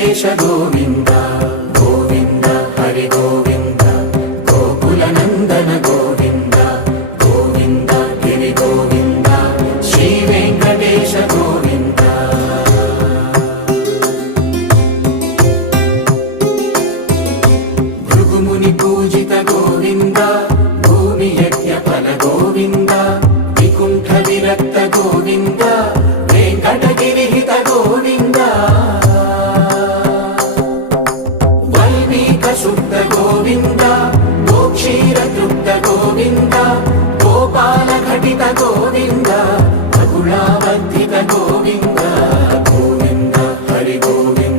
వెంకటేశ గోవింద గోవింద హరి గోవింద గోకుల నందన గోవింద గోవింద గిరి గోవింద శ్రీ వెంకటేశ గోవింద భృగుముని పూజిత గోవింద భూమి యజ్ఞ ఫల గోవింద వికుంఠ విరక్త గోవింద వెంకటగిరిహిత గోవింద వల్మీక శుద్ధ గోవింద గోక్షీర తృప్త గోవింద గోపాల ఘటిత గోవింద